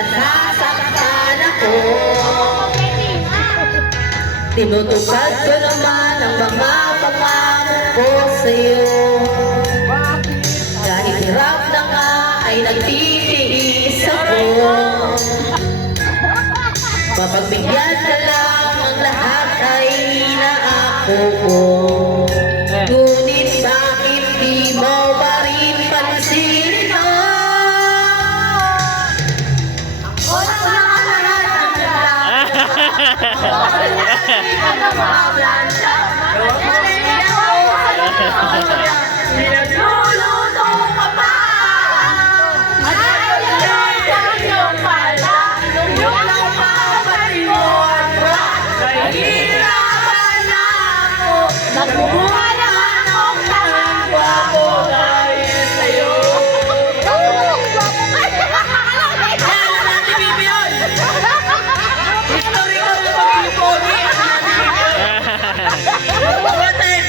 nasasaktan ako. Tinutupad ko naman ang mga pangako ko sa'yo. Kahit hirap na nga ay nagtitiis ako. Mapagbigyan ka lang ang lahat ay inaako ko. Ngunit bakit di mo pa rin pansinin mo? Ako na lahat ang lahat. Pinagluluto ka pa. Yung pala, yung kapatid mo nahihirapan na ako. Nagmumukha na akong tangwa ko dahil sa'yo. Historical na pag-ipogi. Kapatid,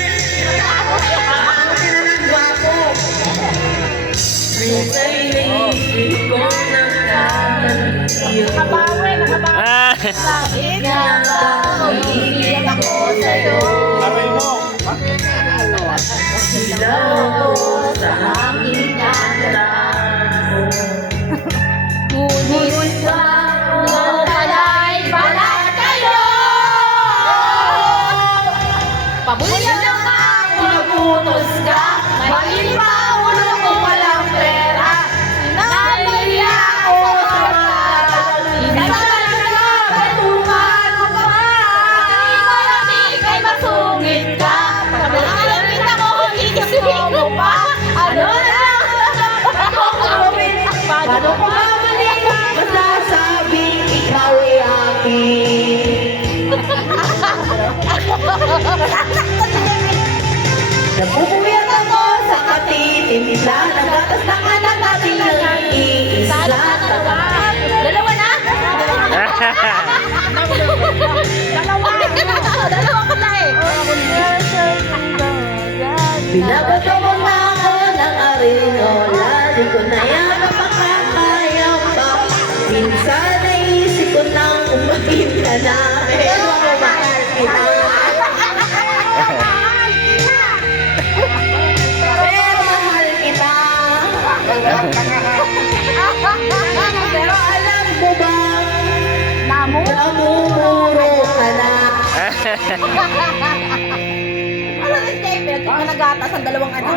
maamuti na ng gwapo. Minsan naisip ko nagkakaliyo. Bakit nga ba umiiyak ako sa'yo? Silaw ako sa aking kanta. Ngunit ba kung pala'y balat kayo? Pabuyan na nga kung naputos ka. Mahil pa ulo kung walang pera. Nahiya ako sa lahat. Inagal ka na, batungan mo pa. Hindi ko lamig ay masungit ka. Pagkakalapit ako, iisipin mo pa. Ano lang akong gawin? Paano ko mamalik? Masasabing ikaw ay akin. Napupuyat ako sa katitimla. Nagatas ng anak natin ng iisa. Dalawa na? Dalawa ka na eh. Binabato mo na ako ng arinola. Di ko na yan napakakaya pa. Minsan naisip ko nang umakin ka na. Pero mahal kita. Pero mahal kita. Pero alam mo ba, namumuro ka na. Ano na, Steve? Pinagkita nagatas ang dalawang anak.